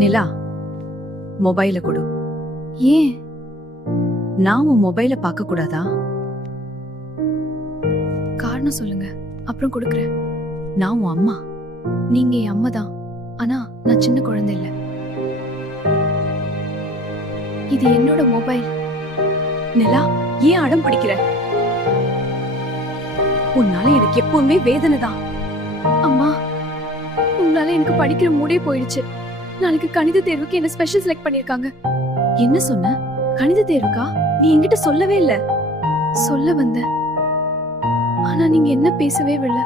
நிலா, மொபைல கொடு. ஏன்? நான் உன் மொபைல பார்க்க கூடாதா? காரணம் சொல்லுங்க, அப்புறம் கொடுக்கறேன். நான் உன் அம்மா. நீங்க என் அம்மா தான், ஆனா நான் சின்ன குழந்தை இல்ல. இது என்னோட மொபைல். நிலா, ஏன் அடம் பிடிக்கிற? உன்னால எனக்கு எப்பவுமே வேதனை தான். அம்மா, உங்களால எனக்கு படிக்கிற மூடே போயிடுச்சு. நாளைக்கு கணித தேர்வுக்கு என்ன ஸ்பெஷல் செலக்ட் பண்ணிருக்காங்க. என்ன சொன்ன? கணித தேர்வுக்கா? நீ என்கிட்ட சொல்லவே இல்ல. சொல்ல வந்தேன், ஆனா நீங்க என்ன பேசவே இல்லை.